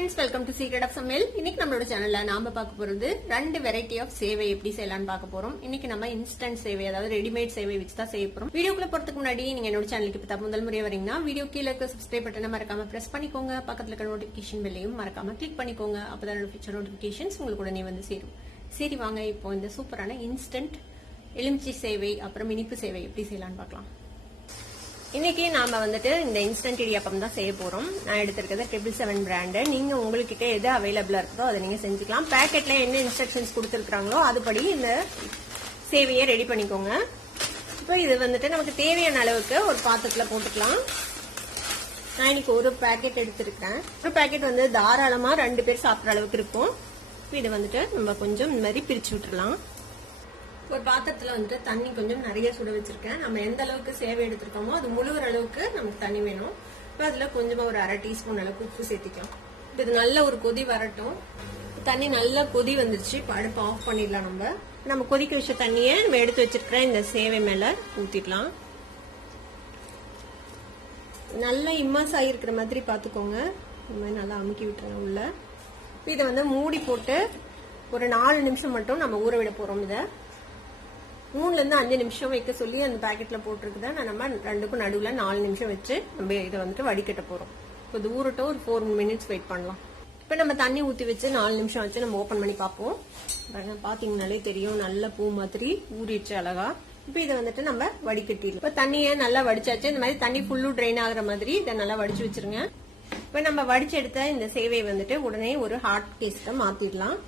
friends, welcome to Secret of Samil. இன்னைக்கு நம்மளோட சேனல்ல நாம பார்க்க போறது ரெண்டு வெரைட்டி ஆஃப் சேவை எப்படி செய்யலாம்னு பார்க்க போறோம். இன்னைக்கு நம்ம இன்ஸ்டன்ட் சேவை அதாவது ரெடிமேட் சேவை வச்சு தான் செய்ய போறோம். வீடியோக்குள்ள போறதுக்கு முன்னாடி நீங்க என்னோட சேனலுக்கு இப்ப முதல் முறை வரீங்கன்னா வீடியோ கீழ இருக்க சப்ஸ்கிரைப் பட்டனை மறக்காம பிரஸ் பண்ணிக்கோங்க. பக்கத்துல இருக்க நோட்டிபிகேஷன் பெல்லையும் மறக்காம கிளிக் பண்ணிக்கோங்க. அப்பதான் ஃபியூச்சர் நோட்டிபிகேஷன்ஸ் உங்களுக்கு உடனே வந்து சேரும். சரி வாங்க இப்போ இந்த சூப்பரான இன்ஸ்டன்ட் எலுமிச்சை சேவை அப்புறம் இனிப்பு சேவை எப்படி செய்யலாம்னு பார்க்கலாம். இன்னைக்கு நாம வந்துட்டு இந்த இன்ஸ்டன்ட் இடியாப்பம் தான் செய்ய போறோம். நான் எடுத்திருக்கிறது 777 பிராண்டு. நீங்க உங்ககிட்ட எது அவைலபிளா இருக்கோ அதை நீங்க செஞ்சுக்கலாம். பேக்கெட்ல என்ன இன்ஸ்ட்ரக்ஷன்ஸ் கொடுத்துருக்காங்களோ அதுபடி இந்த சேவையை ரெடி பண்ணிக்கோங்க. இப்போ இது வந்துட்டு நமக்கு தேவையான அளவுக்கு ஒரு பாத்திரத்துல போட்டுக்கலாம். நான் இன்னைக்கு ஒரு பேக்கெட் எடுத்திருக்கேன். ஒரு பேக்கெட் வந்து தாராளமா 2 பேர் சாப்பிட்ற அளவுக்கு இருக்கும். இது வந்துட்டு நம்ம கொஞ்சம் இந்த மாதிரி பிரிச்சு விட்டுறலாம். ஒரு பாத்திரத்துல வந்துட்டு தண்ணி கொஞ்சம் நிறைய சுட வச்சிருக்கேன். நம்ம எந்த அளவுக்கு சேவை எடுத்திருக்கோமோ அது முழுகிற அளவுக்கு நமக்கு தண்ணி வேணும். இப்போ அதுல கொஞ்சமா ஒரு 1/2 டீஸ்பூன் அளவுக்கு உப்பு சேர்த்திக்கலாம். இப்போ இது நல்ல ஒரு கொதி வரட்டும். தண்ணி நல்லா கொதி வந்துருச்சு. இப்போ அடுப்பு ஆஃப் பண்ணிடலாம். நம்ம கொதிக்க வச்ச தண்ணியை நம்ம எடுத்து வச்சிருக்கிற இந்த சேவை மேல ஊத்திடலாம். நல்லா இம்மாஸ் ஆகிருக்கிற மாதிரி பாத்துக்கோங்க. இந்த மாதிரி நல்லா அமுக்கி விட்டுருங்க உள்ள. இதை வந்து மூடி போட்டு ஒரு 4 நிமிஷம் மட்டும் நம்ம ஊற விட போறோம். இதை 3 to 5 நிமிஷம் வைக்க சொல்லி அந்த பேக்கெட்ல போட்டிருக்குதான். நம்ம ரெண்டுக்கும் நடுவுல 4 நிமிஷம் வச்சு நம்ம இதை வந்துட்டு வடிகட்ட போறோம். இப்போ இது ஊறட்டும். ஒரு 4 minutes வெயிட் பண்ணலாம். இப்ப நம்ம தண்ணி ஊத்தி வச்சு 4 நிமிஷம் வச்சு நம்ம ஓபன் பண்ணி பார்ப்போம். பாத்தீங்கன்னாலே தெரியும் நல்ல பூ மாதிரி ஊறிடுச்சு அழகா. இப்ப இதை வந்துட்டு நம்ம வடிகட்டிடலாம். இப்ப தண்ணியை நல்லா வடிச்சாச்சு. இந்த மாதிரி தண்ணி ஃபுல்லு ட்ரெயின் ஆகுற மாதிரி இதை நல்லா வடிச்சு வச்சிருங்க. இப்ப நம்ம வடிச்சு எடுத்த இந்த சேவையை வந்துட்டு உடனே ஒரு ஹாட் கேஸ்ல மாத்திடலாம்.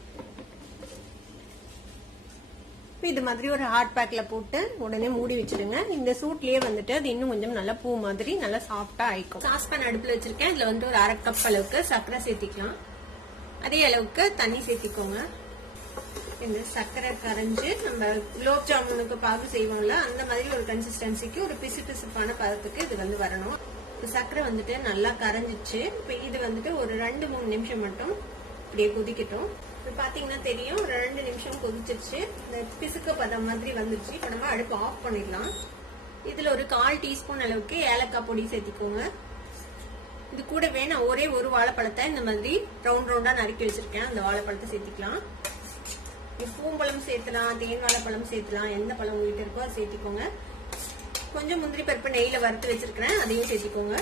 இது மாதிரி ஒரு ஹாட் பேக்ல போட்டு உடனே மூடி வச்சிருங்க. இந்த சூட்லயே வந்துட்டு அது இன்னும் கொஞ்சம் நல்லா பூ மாதிரி நல்லா சாஃப்டா ஆயிக்கும். சாஸ்பேன் அடுப்புல வச்சிருக்கேன். இதுல வந்து ஒரு 1/2 கப் அளவுக்கு சர்க்கரை சேர்த்திக்கலாம். அதே அளவுக்கு தண்ணி சேர்த்திக்கோங்க. இந்த சர்க்கரை கரைஞ்சு நம்ம குலோப் ஜாமுனுக்கு பாகு செய்வோம்ல அந்த மாதிரி ஒரு கன்சிஸ்டன்சிக்கு ஒரு பிசு பிசுப்பான பதத்துக்கு இது வந்து வரணும். சர்க்கரை வந்துட்டு நல்லா கரைஞ்சிச்சு. இப்ப இது வந்துட்டு ஒரு 2-3 நிமிஷம் மட்டும் இப்படியே கொதிக்கட்டும். இப்ப பாத்தீங்கன்னா தெரியும் 2 நிமிஷம் கொதிச்சிருச்சு. இந்த பிசுக்க பதம் மாதிரி வந்துருச்சு. இப்ப நம்ம அடுப்பு ஆஃப் பண்ணிடலாம். இதுல ஒரு 1/4 டீஸ்பூன் அளவுக்கு ஏலக்காய் பொடி சேர்த்திக்கோங்க. இது கூடவே நான் ஒரே ஒரு வாழைப்பழத்தை இந்த மாதிரி ரவுண்டா நறுக்கி வச்சிருக்கேன். அந்த வாழைப்பழத்தை சேர்த்திக்கலாம். பூம்பழம் சேர்த்தலாம், தேன் வாழைப்பழம் சேர்த்தலாம், எந்த பழம் உங்ககிட்ட இருக்கோ அதை சேர்த்திக்கோங்க. கொஞ்சம் முந்திரி பருப்பு நெய்ல வறுத்து வச்சிருக்கிறேன், அதையும் சேர்த்திக்கோங்க.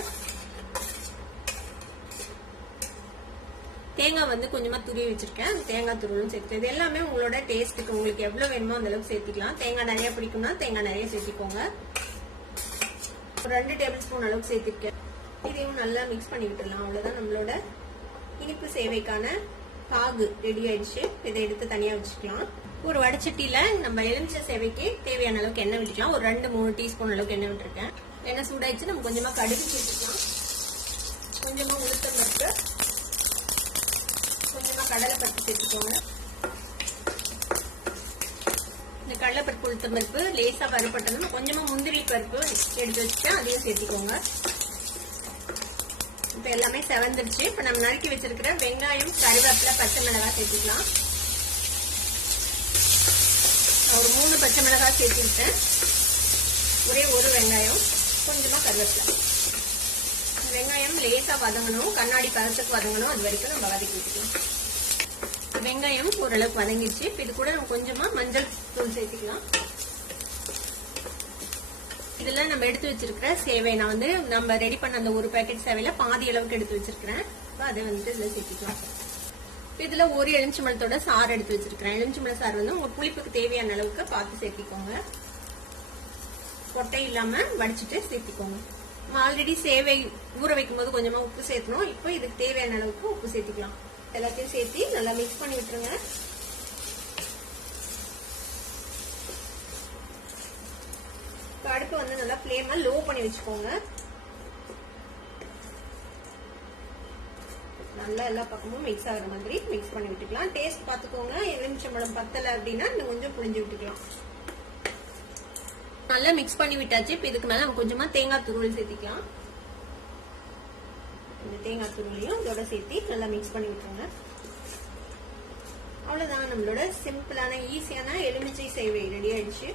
தேங்காய் வந்து கொஞ்சமா துருவி வச்சிருக்கேன். தேங்காய் துருவலும் சேர்த்து இது எல்லாமே உங்களோட டேஸ்ட்டுக்கு உங்களுக்கு எவ்வளவு வேணுமோ அந்த அளவுக்கு சேர்த்திக்கலாம். தேங்காய் நிறைய பிடிக்கும்னா தேங்காய் நிறைய சேர்த்திக்கோங்க. ஒரு 2 டேபிள் ஸ்பூன் அளவுக்கு சேர்த்திருக்கேன். இதையும் நல்லா மிக்ஸ் பண்ணி விட்டுடலாம். அவ்வளவுதான் நம்மளோட இனிப்பு சேவைக்கான பாகு ரெடி ஆயிடுச்சு. இதை எடுத்து தனியா வச்சுக்கலாம். ஒரு வடச்சட்டியில நம்ம எலுமிச்சை சேவைக்கு தேவையான அளவுக்கு எண்ணெய் விட்டுக்கலாம். ஒரு 2-3 டீஸ்பூன் அளவுக்கு எண்ணெய் விட்டுருக்கேன். எண்ணெய் சூடாயிடுச்சு. நம்ம கொஞ்சமா கடுகு சேர்த்துக்கலாம். கொஞ்சமா உளுத்தம் பருப்பு, கொஞ்சமா கடலைப்பருப்பு சேர்த்துக்கோங்க. இந்த கடலைப்பருப்பு உளுத்தம் பருப்பு லேசா வறுபட்டணும். கொஞ்சமா முந்திரி பருப்பு எடுத்து வச்சுட்டேன், அதையும் சேர்த்துக்கோங்க. இப்ப எல்லாமே செவந்துருச்சு. இப்ப நம்ம நறுக்கி வச்சிருக்கிற வெங்காயம், கருவேப்பிலை, பச்சை மிளகாய் சேர்த்துக்கலாம். ஒரு 3 பச்சை மிளகாய் சேர்த்துக்கிட்டேன். ஒரே ஒரு வெங்காயம், கொஞ்சமா கருவேப்பிலை. வெங்காயம் லேசா வதங்கணும், கண்ணாடி பதத்துக்கு வதங்கணும். அது வரைக்கும் நம்ம வதக்கி விட்டுக்கலாம். வெங்காயம் ஓரளவுக்கு வதங்கிடுச்சு. இது கூட நம்ம கொஞ்சமா மஞ்சள் தூள் சேர்த்துக்கலாம். இதுல நம்ம எடுத்து வச்சிருக்கிற சேவை நான் வந்து நம்ம ரெடி பண்ண அந்த ஒரு பேக்கெட் சேவையில பாதி அளவுக்கு எடுத்து வச்சிருக்கிறேன். அதை வந்துட்டு இதுல சேர்த்துக்கலாம். இதுல ஒரு எலுமிச்சம்பழத்தோட சாறு எடுத்து வச்சிருக்கிறேன். எலுமிச்சம்பழ சாறு வந்து உங்க புளிப்புக்கு தேவையான அளவுக்கு பார்த்து சேர்த்திக்கோங்க. கொட்டை இல்லாம வடிச்சிட்டு சேர்த்திக்கோங்க. ஆல்ரெடி சேவை ஊற வைக்கும் போது கொஞ்சமா உப்பு சேர்த்தணும். இப்போ இதுக்கு தேவையான அளவுக்கு உப்பு சேர்த்திக்கலாம். எல்லாத்தையும் சேர்த்து நல்லா மிக்ஸ் பண்ணி விட்டுருங்க. அடுப்பு வந்து நல்லா ஃப்ளேமை லோ பண்ணி வச்சுக்கோங்க. நல்லா எல்லா பக்கமும் மிக்ஸ் ஆகுற மாதிரி மிக்ஸ் பண்ணி விட்டுக்கலாம். டேஸ்ட் பாத்துக்கோங்க. எலுமிச்சம்பழம் பத்தல அப்படின்னா இன்னும் கொஞ்சம் புளிஞ்சு விட்டுக்கலாம். நல்லா மிக்ஸ் பண்ணி விட்டாச்சு. இப்ப இதுக்கு மேல நம்ம கொஞ்சமா தேங்காய் துருவல் சேர்த்திக்கலாம். இந்த தேங்காய் துருவலையும் இதோட சேர்த்து நல்லா மிக்ஸ் பண்ணி விட்டுருங்க. அவ்வளவுதான், நம்மளோட சிம்பிளான ஈஸியான எலுமிச்சை சேவை ரெடி ஆயிடுச்சு.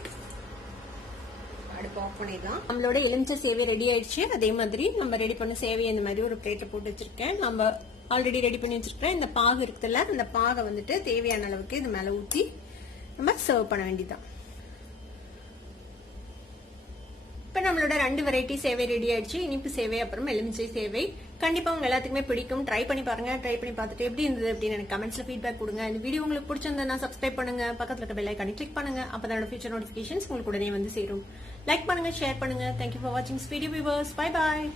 அடுப்பு ஆஃப் பண்ணிடலாம். நம்மளோட எலுமிச்சை சேவை ரெடி ஆயிடுச்சு. அதே மாதிரி நம்ம ரெடி பண்ண சேவையை இந்த மாதிரி ஒரு பிளேட்ல போட்டு வச்சிருக்கேன். நம்ம ஆல்ரெடி ரெடி பண்ணி வச்சிருக்கிறேன் இந்த பாகு இருக்குதுல்ல, அந்த பாகை வந்துட்டு தேவையான அளவுக்கு இது மேல ஊற்றி நம்ம சர்வ் பண்ண வேண்டியதான். இப்ப நம்மளோட 2 வெரைட்டி சேவை ரெடி ஆயிடுச்சு. இனிப்பு சேவை அப்புறம் எலுமிச்சை சேவை. கண்டிப்பா உங்க எல்லாத்துக்குமே பிடிக்கும். ட்ரை பண்ணி பாருங்க. ட்ரை பண்ணி பார்த்துட்டு எப்படி இருந்தது அப்படின்னு எனக்கு கமெண்ட்ஸ்ல ஃபீட்பேக் கொடுங்க. இந்த வீடியோ உங்களுக்கு பிடிச்சிருந்தா சப்ஸ்கிரைப் பண்ணுங்க, பக்கத்துல இருக்க பெல் ஐகானை கிளிக் பண்ணுங்க. அப்பதான் ஃபியூச்சர் நோட்டிபிகேஷன்ஸ் உங்களுக்கு உடனே வந்து சேரும். லைக் பண்ணுங்க, ஷேர் பண்ணுங்க. தேங்க்யூ ஃபார் வாட்சிங் வீடியோ வியூவர்ஸ். Bye bye.